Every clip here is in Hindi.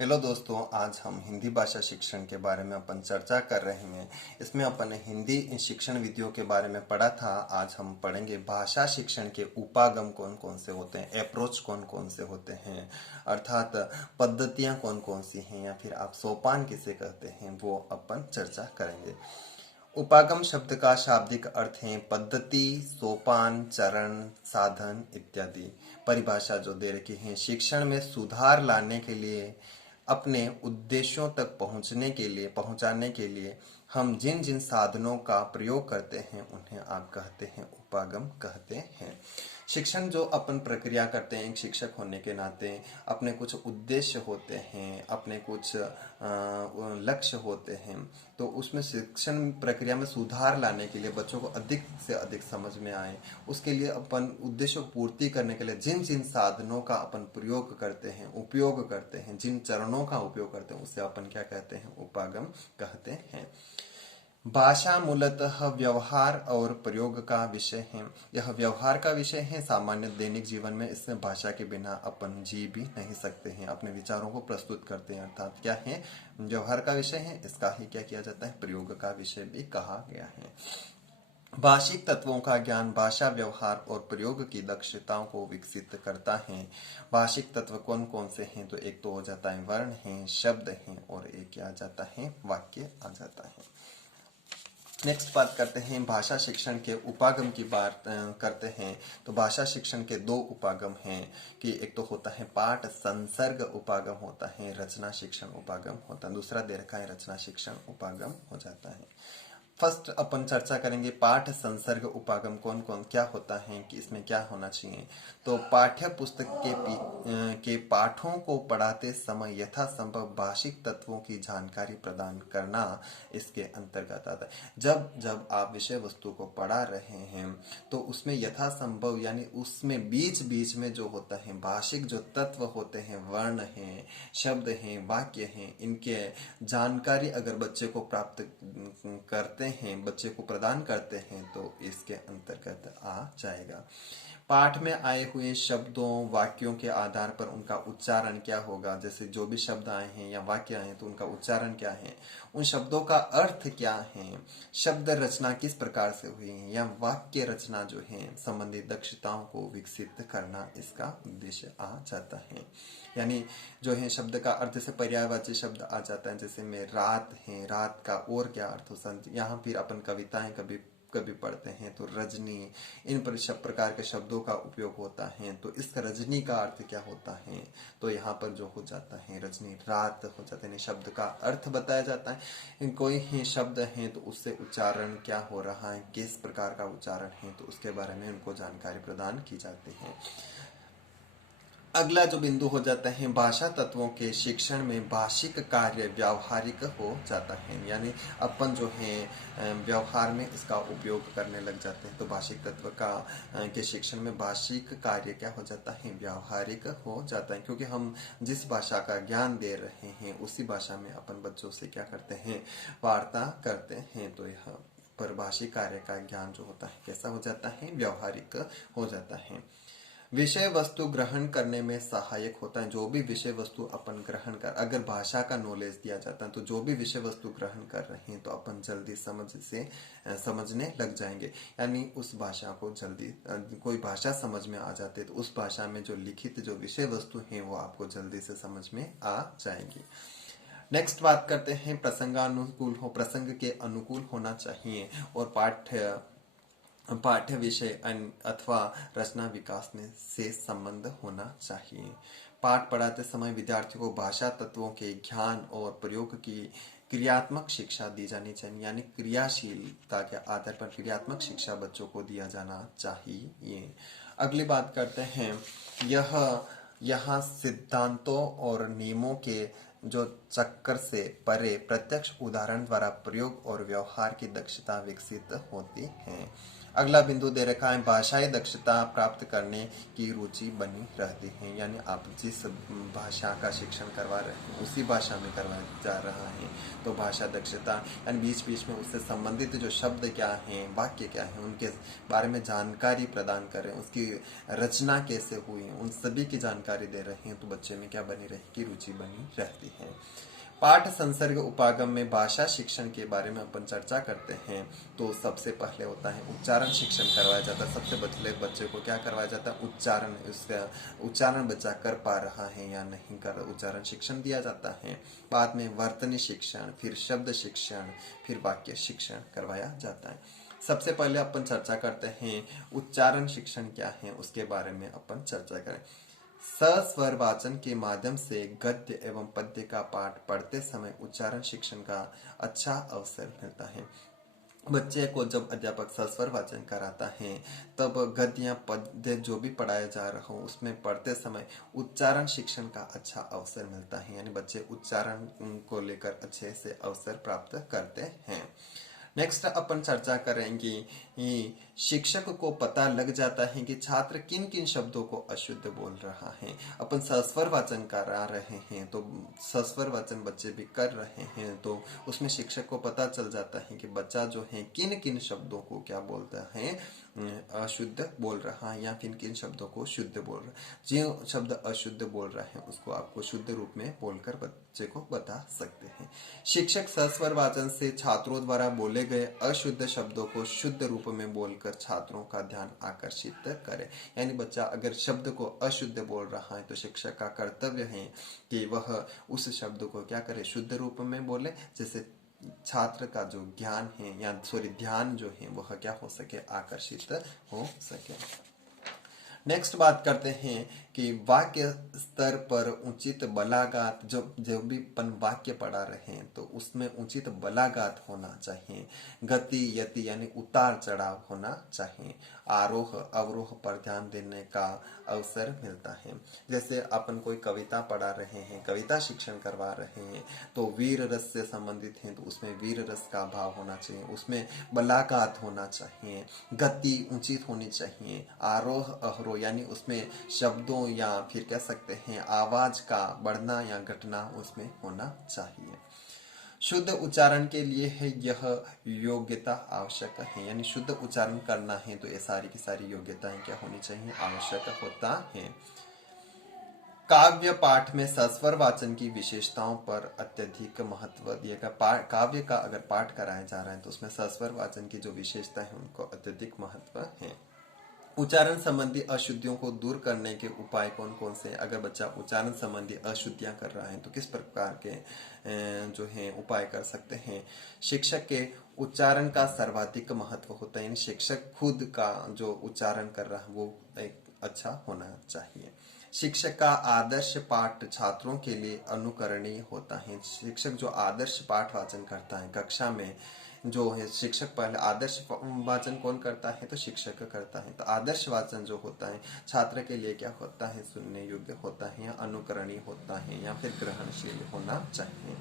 हेलो दोस्तों, आज हम हिंदी भाषा शिक्षण के बारे में अपन चर्चा कर रहे हैं। इसमें अपन ने हिंदी शिक्षण विधियों के बारे में पढ़ा था। आज हम पढ़ेंगे भाषा शिक्षण के उपागम कौन कौन से होते हैं, अप्रोच कौन कौन से होते हैं, अर्थात पद्धतियां कौन कौन सी हैं या फिर आप सोपान किसे कहते हैं, वो अपन चर्चा करेंगे। उपागम शब्द का शाब्दिक अर्थ है पद्धति, सोपान, चरण, साधन इत्यादि। परिभाषा जो दे रखी है, शिक्षण में सुधार लाने के लिए, अपने उद्देश्यों तक पहुंचाने के लिए हम जिन जिन साधनों का प्रयोग करते हैं उन्हें आप कहते हैं उपागम कहते हैं। शिक्षण जो अपन प्रक्रिया करते हैं, एक शिक्षक होने के नाते अपने कुछ उद्देश्य होते हैं, अपने कुछ लक्ष्य होते हैं। तो उसमें शिक्षण प्रक्रिया में सुधार लाने के लिए बच्चों को अधिक से अधिक समझ में आए, उसके लिए अपन उद्देश्यों को पूर्ति करने के लिए जिन जिन साधनों का अपन प्रयोग करते हैं, उपयोग करते हैं, जिन चरणों का उपयोग करते हैं, उससे अपन क्या कहते हैं, उपागम कहते हैं। भाषा मूलतः व्यवहार और प्रयोग का विषय है। यह व्यवहार का विषय है। सामान्य दैनिक जीवन में इसमें भाषा के बिना अपन जी भी नहीं सकते हैं, अपने विचारों को प्रस्तुत करते हैं, अर्थात क्या है, व्यवहार का विषय है। इसका ही क्या किया जाता है, प्रयोग का विषय भी कहा गया है। भाषिक तत्वों का ज्ञान भाषा, व्यवहार और प्रयोग की दक्षताओं को विकसित करता है। भाषिक तत्व कौन कौन से हैं, तो एक तो हो जाता है वर्ण है, शब्द हैं, और एक क्या आ जाता है, वाक्य आ जाता है। नेक्स्ट बात करते हैं भाषा शिक्षण के उपागम की बात करते हैं। तो भाषा शिक्षण के दो उपागम हैं कि एक तो होता है पाठ संसर्ग उपागम होता है, रचना शिक्षण उपागम होता है। दूसरा दे रखा है रचना शिक्षण उपागम हो जाता है। फर्स्ट अपन चर्चा करेंगे पाठ संसर्ग उपागम कौन कौन क्या होता है, कि इसमें क्या होना चाहिए। तो पाठ्य पुस्तक के पाठों को पढ़ाते समय यथासंभव भाषिक तत्वों की जानकारी प्रदान करना इसके अंतर्गत आता है। जब जब आप विषय वस्तु को पढ़ा रहे हैं तो उसमें यथासंभव यानी उसमें बीच बीच में जो होता है भाषिक जो तत्व होते हैं, वर्ण हैं, शब्द हैं, वाक्य हैं, इनके जानकारी अगर बच्चे को प्राप्त करते हैं, बच्चे को प्रदान करते हैं, तो इसके अंतर्गत आ जाएगा। पाठ में आए हुए शब्दों वाक्यों के आधार पर उनका उच्चारण क्या होगा, जैसे जो भी शब्द आए हैं या वाक्य आए हैं तो उनका उच्चारण क्या है, उन शब्दों का अर्थ क्या है, शब्द रचना किस प्रकार से हुई है, या वाक्य रचना जो है संबंधित दक्षताओं को विकसित करना इसका उद्देश्य आ जाता है। यानी जो है शब्द का अर्थ से पर्यायवाची शब्द आ जाता है, जैसे में रात है, रात का और क्या अर्थ हो सकता है। यहाँ फिर अपन कविताएं कभी कभी पढ़ते हैं तो रजनी, इन पर सब प्रकार के शब्दों का उपयोग होता है। तो इस रजनी का अर्थ क्या होता है, तो यहाँ पर जो हो जाता है रजनी रात हो जाता है, शब्द का अर्थ बताया जाता है। कोई ही शब्द है तो उससे उच्चारण क्या हो रहा है, किस प्रकार का उच्चारण है, तो उसके बारे में उनको जानकारी प्रदान की जाती है। अगला जो बिंदु हो जाता है भाषा तत्वों के शिक्षण में भाषिक कार्य व्यावहारिक हो जाता है। यानी अपन जो है व्यवहार में इसका उपयोग करने लग जाते हैं। तो भाषिक तत्व का के शिक्षण में भाषिक कार्य क्या हो जाता है, व्यावहारिक हो जाता है, क्योंकि हम जिस भाषा का ज्ञान दे रहे हैं उसी भाषा में अपन बच्चों से क्या करते हैं, वार्ता करते हैं। तो यह परिभाषिक कार्य का ज्ञान जो होता है कैसा हो जाता है, व्यावहारिक हो जाता है। विषय वस्तु ग्रहण करने में सहायक होता है। जो भी विषय वस्तु अपन ग्रहण कर, अगर भाषा का नॉलेज दिया जाता है तो जो भी विषय वस्तु ग्रहण कर रहे हैं तो अपन जल्दी समझने लग जाएंगे। यानी उस भाषा को जल्दी कोई भाषा समझ में आ जाती है तो उस भाषा में जो लिखित जो विषय वस्तु है वो आपको जल्दी से समझ में आ जाएगी। नेक्स्ट बात करते हैं प्रसंगानुकूल हो, प्रसंग के अनुकूल होना चाहिए, और पाठ्य विषय अथवा रचना विकास में से संबंध होना चाहिए। पाठ पढ़ाते समय विद्यार्थियों को भाषा तत्वों के ज्ञान और प्रयोग की क्रियात्मक शिक्षा दी जानी चाहिए। यानी क्रियाशीलता के आधार पर क्रियात्मक शिक्षा बच्चों को दिया जाना चाहिए। अगली बात करते हैं यहाँ सिद्धांतों और नियमों के जो चक्कर से परे प्रत्यक्ष उदाहरण द्वारा प्रयोग और व्यवहार की दक्षता विकसित होती है। अगला बिंदु दे रखा है भाषाई दक्षता प्राप्त करने की रुचि बनी रहती है, यानी आप जिस भाषा का शिक्षण करवा रहे हैं उसी भाषा में करवाया जा रहा है तो भाषा दक्षता, यानी बीच बीच में उससे संबंधित जो शब्द क्या हैं, वाक्य क्या हैं, उनके बारे में जानकारी प्रदान कर रहे हैं, उसकी रचना कैसे हुई, उन सभी की जानकारी दे रहे हैं तो बच्चे में क्या बनी रहेगी, रुचि बनी रहती है। पाठ संसर्ग उपागम में भाषा शिक्षण के बारे में अपन चर्चा करते हैं तो सबसे पहले होता है उच्चारण शिक्षण करवाया जाता है। सबसे पहले बच्चे को क्या करवाया जाता है, उच्चारण, उसका उच्चारण बच्चा कर पा रहा है या नहीं कर, उच्चारण शिक्षण दिया जाता है। बाद में वर्तनी शिक्षण, फिर शब्द शिक्षण, फिर वाक्य शिक्षण करवाया जाता है। सबसे पहले अपन चर्चा करते हैं उच्चारण शिक्षण क्या है, उसके बारे में अपन चर्चा करें। सस्वर वाचन के माध्यम से गद्य एवं पद्य का पाठ पढ़ते समय उच्चारण शिक्षण का अच्छा अवसर मिलता है। बच्चे को जब अध्यापक सस्वर वाचन कराता है तब गद्य या पद्य जो भी पढ़ाया जा रहा हो उसमें पढ़ते समय उच्चारण शिक्षण का अच्छा अवसर मिलता है, यानी बच्चे उच्चारण को लेकर अच्छे से अवसर प्राप्त करते हैं। नेक्स्ट अपन चर्चा करेंगे शिक्षक को पता लग जाता है कि छात्र किन किन शब्दों को अशुद्ध बोल रहा है। अपन सस्वर वाचन करा रहे हैं तो सस्वर वाचन बच्चे भी कर रहे हैं तो उसमें शिक्षक को पता चल जाता है कि बच्चा जो है किन किन शब्दों को क्या बोलता है, अशुद्ध बोल रहा है या किन किन शब्दों को शुद्ध बोल रहा है। जो शब्द अशुद्ध बोल रहा है उसको आपको शुद्ध रूप में बोलकर बच्चे को बता सकते हैं। शिक्षक सस्वर वाचन से छात्रों द्वारा बोले गए अशुद्ध शब्दों को शुद्ध रूप में बोलकर छात्रों का ध्यान आकर्षित करे, यानी बच्चा अगर शब्द को अशुद्ध बोल रहा है तो शिक्षक का कर्तव्य है कि वह उस शब्द को क्या करे, शुद्ध रूप में बोले, जैसे छात्र का जो ज्ञान है या ध्यान जो है वह क्या हो सके, आकर्षित हो सके। नेक्स्ट बात करते हैं कि वाक्य स्तर पर उचित बलागात, जो भी अपन वाक्य पढ़ा रहे हैं तो उसमें उचित बलागात होना चाहिए। गति यति यानी उतार चढ़ाव होना चाहिए। आरोह अवरोह पर ध्यान देने का अवसर मिलता है। जैसे अपन कोई कविता पढ़ा रहे हैं, कविता शिक्षण करवा रहे हैं तो वीर रस से संबंधित है तो उसमें वीर रस का भाव होना चाहिए, उसमें बलागात होना चाहिए, गति उचित होनी चाहिए। आरोह अवरोह यानी उसमें शब्दों या फिर कह सकते हैं आवाज का बढ़ना या घटना उसमें होना चाहिए। शुद्ध उच्चारण के लिए है यह योग्यता आवश्यक है, यानी शुद्ध उच्चारण करना है तो ये सारी की सारी योग्यताएं क्या होनी चाहिए, आवश्यक होता है। काव्य पाठ में सस्वर वाचन की विशेषताओं पर अत्यधिक महत्व दिएगा। काव्य का अगर पाठ कराया जा रहा है तो उसमें सस्वर वाचन की जो विशेषता है उनको अत्यधिक महत्व है। उच्चारण संबंधी अशुद्धियों को दूर करने के उपाय कौन कौन से, अगर बच्चा उच्चारण संबंधी अशुद्धियां कर रहा है तो किस प्रकार के जो है उपाय कर सकते हैं। शिक्षक के उच्चारण का सर्वाधिक महत्व होता है, यानी शिक्षक खुद का जो उच्चारण कर रहा है वो एक अच्छा होना चाहिए। शिक्षक का आदर्श पाठ छात्रों के लिए अनुकरणीय होता है। शिक्षक जो आदर्श पाठ वाचन करता है कक्षा में, जो है शिक्षक पहले आदर्श वाचन कौन करता है तो शिक्षक करता है, तो आदर्श वाचन जो होता है छात्र के लिए क्या होता है, सुनने योग्य होता है या अनुकरणीय होता है या फिर ग्रहणशील होना चाहिए।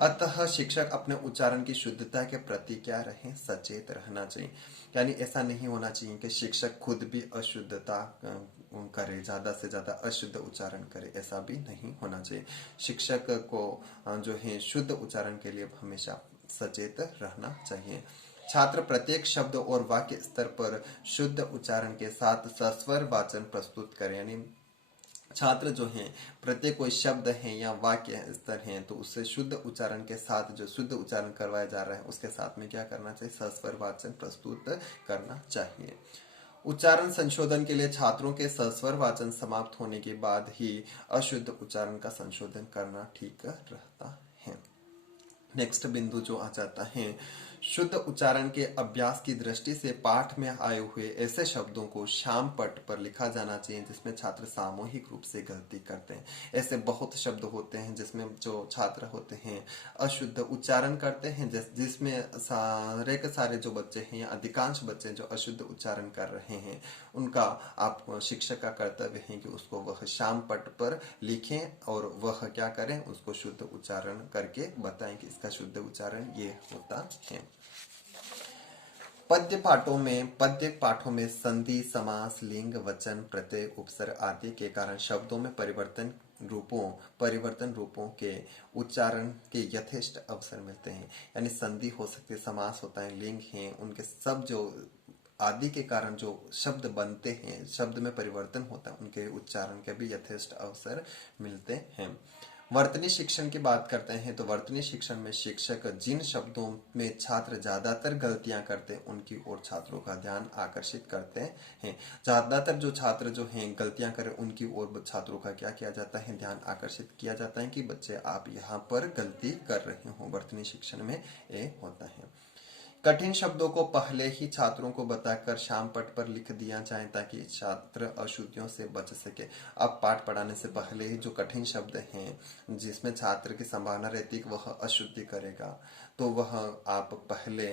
अतः शिक्षक अपने उच्चारण की शुद्धता के प्रति क्या रहे, सचेत रहना चाहिए, यानी ऐसा नहीं होना चाहिए कि शिक्षक खुद भी अशुद्धता करे, ज्यादा से ज्यादा अशुद्ध उच्चारण करे, ऐसा भी नहीं होना चाहिए। शिक्षक को जो है शुद्ध उच्चारण के लिए हमेशा सचेत रहना चाहिए। छात्र प्रत्येक शब्द और वाक्य स्तर पर शुद्ध उच्चारण के साथ सस्वर वाचन प्रस्तुत करें, यानी छात्र जो हैं प्रत्येक कोई शब्द है या वाक्य स्तर है तो उससे शुद्ध उच्चारण के साथ जो शुद्ध उच्चारण करवाया जा रहा है उसके साथ में क्या करना चाहिए, सस्वर वाचन प्रस्तुत करना चाहिए। उच्चारण संशोधन के लिए छात्रों के सस्वर वाचन समाप्त होने के बाद ही अशुद्ध उच्चारण का संशोधन करना ठीक रहता है। नेक्स्ट बिंदु जो आ जाता है, शुद्ध उच्चारण के अभ्यास की दृष्टि से पाठ में आए हुए ऐसे शब्दों को श्याम पट पर लिखा जाना चाहिए जिसमें छात्र सामूहिक रूप से गलती करते हैं। ऐसे बहुत शब्द होते हैं जिसमें जो छात्र होते हैं अशुद्ध उच्चारण करते हैं, जिसमें सारे के सारे जो बच्चे हैं या अधिकांश बच्चे जो अशुद्ध उच्चारण कर रहे हैं उनका आप शिक्षक का कर्तव्य है कि उसको वह श्याम पट पर लिखें और वह क्या करें, उसको शुद्ध उच्चारण करके बताएं कि इसका शुद्ध उच्चारण ये होता है। पद्य पाठों में संधि, समास, लिंग, वचन, प्रत्यय, उपसर्ग आदि के कारण शब्दों में परिवर्तन रूपों के उच्चारण के यथेष्ट अवसर मिलते हैं। यानी संधि हो सकती है, समास होता है, लिंग है, उनके सब जो आदि के कारण जो शब्द बनते हैं, शब्द में परिवर्तन होता है, उनके उच्चारण के भी यथेष्ट अवसर मिलते हैं। वर्तनी शिक्षण की बात करते हैं तो वर्तनी शिक्षण में शिक्षक जिन शब्दों में छात्र ज्यादातर गलतियां करते हैं उनकी ओर छात्रों का ध्यान आकर्षित करते हैं। ज्यादातर जो छात्र जो हैं गलतियां करें उनकी ओर छात्रों का क्या किया जाता है, ध्यान आकर्षित किया जाता है कि बच्चे आप यहाँ पर गलती कर रहे हो। वर्तनी शिक्षण में ये होता है। कठिन शब्दों को पहले ही छात्रों को बताकर शाम पट पर लिख दिया जाए ताकि छात्र अशुद्धियों से बच सके। अब पाठ पढ़ाने से पहले ही जो कठिन शब्द हैं जिसमें छात्र की संभावना रहती है कि वह अशुद्धि करेगा, तो वह आप पहले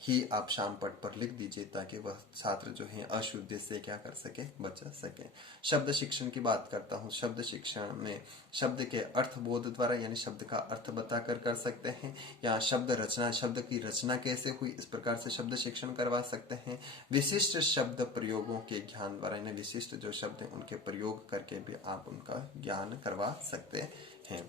ही आप शाम पट पर लिख दीजिए ताकि वह छात्र जो है अशुद्धि से क्या कर सके, बच सके। शब्द शिक्षण की बात करता हूँ। शब्द शिक्षण में शब्द के अर्थ बोध द्वारा यानी शब्द का अर्थ बताकर कर सकते हैं, या शब्द की रचना कैसे हुई इस प्रकार से शब्द शिक्षण करवा सकते हैं। विशिष्ट शब्द प्रयोगों के ज्ञान द्वारा यानी विशिष्ट जो शब्द हैं उनके प्रयोग करके भी आप उनका ज्ञान करवा सकते हैं।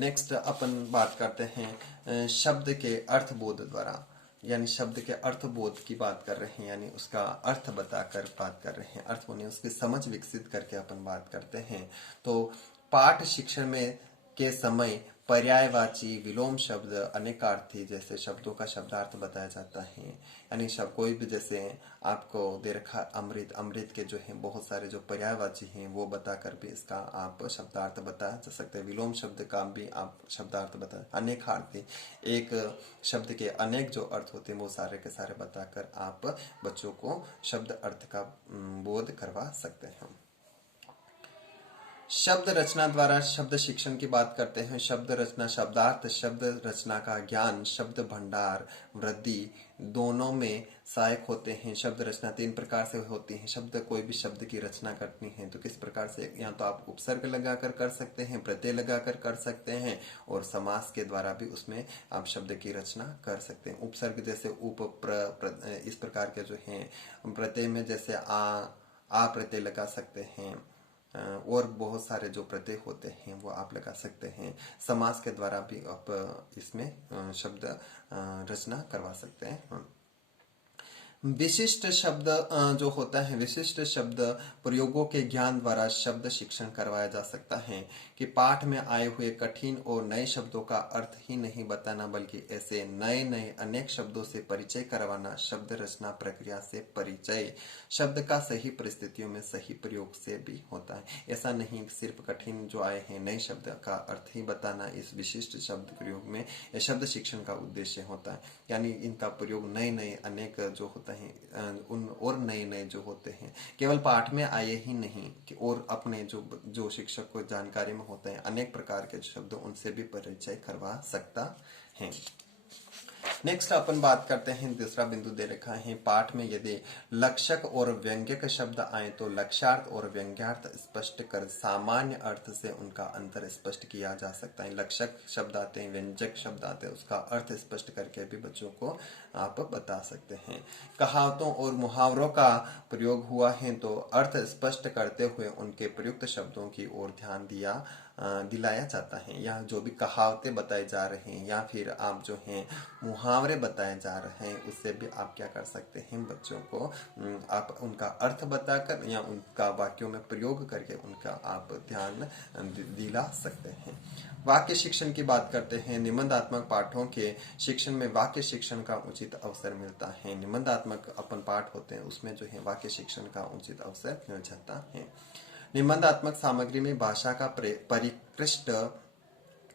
नेक्स्ट अपन बात करते हैं शब्द के अर्थ बोध द्वारा, यानी शब्द के अर्थ बोध की बात कर रहे हैं, यानी उसका अर्थ बताकर बात कर रहे हैं। अर्थ होने उसकी समझ विकसित करके अपन बात करते हैं। तो पाठ शिक्षण में के समय पर्यायवाची, विलोम शब्द, अनेकार्थी जैसे शब्दों का शब्दार्थ बताया जाता है। यानी शब्द कोई भी, जैसे आपको दे रखा अमृत, अमृत के जो है बहुत सारे जो पर्यायवाची हैं वो बताकर भी इसका आप शब्दार्थ बता सकते हैं। विलोम शब्द का भी आप शब्दार्थ बता। अनेकार्थी, एक शब्द के अनेक जो अर्थ होते हैं वो सारे के सारे बताकर आप बच्चों को शब्द अर्थ का बोध करवा सकते हैं। शब्द रचना द्वारा शब्द शिक्षण की बात करते हैं। शब्द रचना, शब्दार्थ, शब्द रचना का ज्ञान, शब्द भंडार वृद्धि दोनों में सहायक होते हैं। शब्द रचना 3 प्रकार से होती है। कोई भी शब्द की रचना करनी है तो किस प्रकार से, या तो आप उपसर्ग लगाकर कर सकते हैं, प्रत्यय लगाकर कर सकते हैं, और समास के द्वारा भी उसमें आप शब्द की रचना कर सकते हैं। उपसर्ग जैसे उप, इस प्रकार के जो हैं। प्रत्यय में जैसे आ प्रत्यय लगा सकते हैं, और बहुत सारे जो प्रत्यय होते हैं वो आप लगा सकते हैं। समास के द्वारा भी आप इसमें शब्द रचना करवा सकते हैं। विशिष्ट शब्द जो होता है, विशिष्ट शब्द प्रयोगों के ज्ञान द्वारा शब्द शिक्षण करवाया जा सकता है कि पाठ में आए हुए कठिन और नए शब्दों का अर्थ ही नहीं बताना बल्कि ऐसे नए नए अनेक शब्दों से परिचय करवाना शब्द रचना प्रक्रिया से परिचय शब्द का सही परिस्थितियों में सही प्रयोग से भी होता है। ऐसा नहीं सिर्फ कठिन जो आए हैं नए शब्द का अर्थ ही बताना इस विशिष्ट शब्द प्रयोग में शब्द शिक्षण का उद्देश्य होता है। यानी इनका प्रयोग नए नए अनेक जो होता है उन और नए नए जो होते हैं केवल पाठ में आए ही नहीं कि और अपने जो शिक्षक को जानकारी में होते हैं अनेक प्रकार के शब्द उनसे भी परिचय करवा सकता है। नेक्स्ट अपन बात करते हैं, दूसरा बिंदु दे रखा है, पाठ में यदि लक्षक और व्यंग्यक शब्द आए तो लक्ष्यार्थ और व्यंग्यार्थ स्पष्ट कर सामान्य अर्थ से उनका अंतर स्पष्ट किया जा सकता है। लक्षक शब्द आते हैं, व्यंजक शब्द आते हैं, उसका अर्थ स्पष्ट करके भी बच्चों को आप बता सकते हैं। कहावतों और मुहावरों का प्रयोग हुआ है तो अर्थ स्पष्ट करते हुए उनके प्रयुक्त शब्दों की ओर ध्यान दिलाया जाता है। या जो भी कहावतें बताए जा रहे हैं या फिर आप जो हैं मुहावरे बताए जा रहे हैं उससे भी आप क्या कर सकते हैं, बच्चों को आप उनका अर्थ बताकर या उनका वाक्यों में प्रयोग करके उनका आप ध्यान दिला सकते हैं। वाक्य शिक्षण की बात करते हैं। निबंधात्मक पाठों के शिक्षण में वाक्य शिक्षण का उचित अवसर मिलता है। निबंधात्मक अपन पाठ होते हैं उसमें जो है वाक्य शिक्षण का उचित अवसर मिल जाता है। निबंधात्मक सामग्री में भाषा का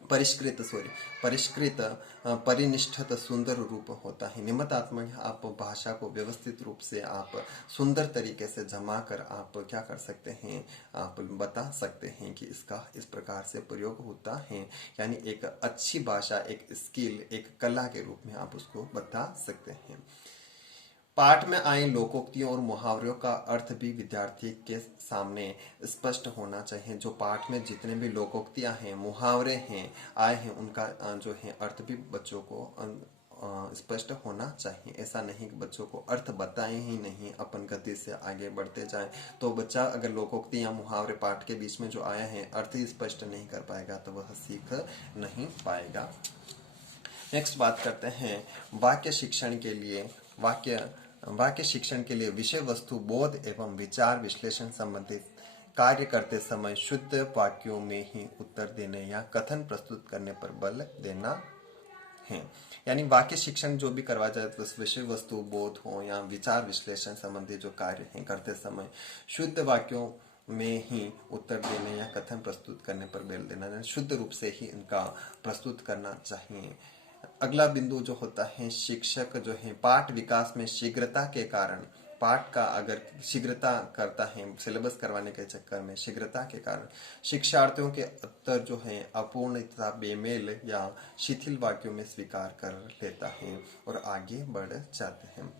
परिष्कृत परिनिष्ठित सुंदर रूप होता है। निबंधात्मक आप भाषा को व्यवस्थित रूप से आप सुंदर तरीके से जमा कर आप क्या कर सकते हैं, आप बता सकते हैं कि इसका इस प्रकार से प्रयोग होता है। यानी एक अच्छी भाषा, एक स्किल, एक कला के रूप में आप उसको बता सकते हैं। पाठ में आए लोकोक्तियों और मुहावरों का अर्थ भी विद्यार्थी के सामने स्पष्ट होना चाहिए। जो पाठ में जितने भी लोकोक्तियां हैं, मुहावरे हैं, आए हैं, उनका जो है अर्थ भी बच्चों को स्पष्ट होना चाहिए। ऐसा नहीं कि बच्चों को अर्थ बताएं ही नहीं, अपन गति से आगे बढ़ते जाएं। तो बच्चा अगर लोकोक्ति या मुहावरे पाठ के बीच में जो आया है अर्थ ही स्पष्ट नहीं कर पाएगा तो वह सीख नहीं पाएगा। नेक्स्ट बात करते हैं वाक्य शिक्षण के लिए। वाक्य शिक्षण के लिए विषय वस्तु बोध एवं विचार विश्लेषण संबंधित कार्य करते समय शुद्ध वाक्यों में ही उत्तर देने या कथन प्रस्तुत करने पर बल देना है। यानी वाक्य शिक्षण जो भी करवाया जाए तो विषय वस्तु बोध हो या विचार विश्लेषण संबंधी जो कार्य हैं करते समय शुद्ध वाक्यों में ही उत्तर देने या कथन प्रस्तुत करने पर बल देना, शुद्ध रूप से ही इनका प्रस्तुत करना चाहिए। अगला बिंदु जो होता है, शिक्षक जो है पाठ विकास में शीघ्रता के कारण, पाठ का अगर शीघ्रता करता है सिलेबस करवाने के चक्कर में शीघ्रता के कारण शिक्षार्थियों के उत्तर जो है अपूर्ण तथा बेमेल या शिथिल वाक्यों में स्वीकार कर लेता है और आगे बढ़ जाते हैं।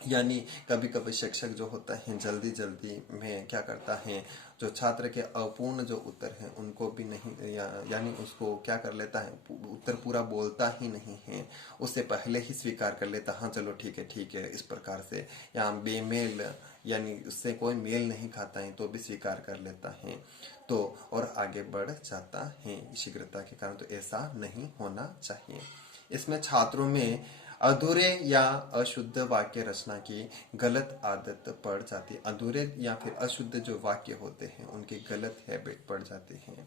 यानी कभी कभी शिक्षक जो होता है जल्दी जल्दी में क्या करता है, जो छात्र के अपूर्ण जो उत्तर हैं उनको भी नहीं यानी उसको क्या कर लेता है, उत्तर पूरा बोलता ही नहीं है, उससे पहले ही स्वीकार कर लेता, हाँ चलो ठीक है इस प्रकार से, या बेमेल यानी उससे कोई मेल नहीं खाता है तो भी स्वीकार कर लेता है तो और आगे बढ़ जाता है शीघ्रता के कारण। तो ऐसा नहीं होना चाहिए। इसमें छात्रों में अधूरे या अशुद्ध वाक्य रचना की गलत आदत पड़ जाती है। अधूरे या फिर अशुद्ध जो वाक्य होते हैं उनकी गलत हैबिट पड़ जाती है।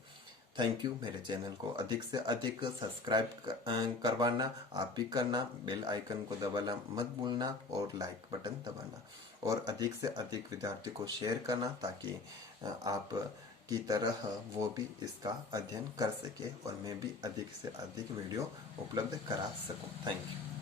Thank you. मेरे चैनल को अधिक से अधिक सब्सक्राइब करवाना आप भी करना, बेल आइकन को दबाना मत भूलना और लाइक बटन दबाना और अधिक से अधिक विद्यार्थी को शेयर करना ताकि आप की तरह वो भी इसका अध्ययन कर सके और मैं भी अधिक से अधिक वीडियो उपलब्ध करा सकूं। Thank you.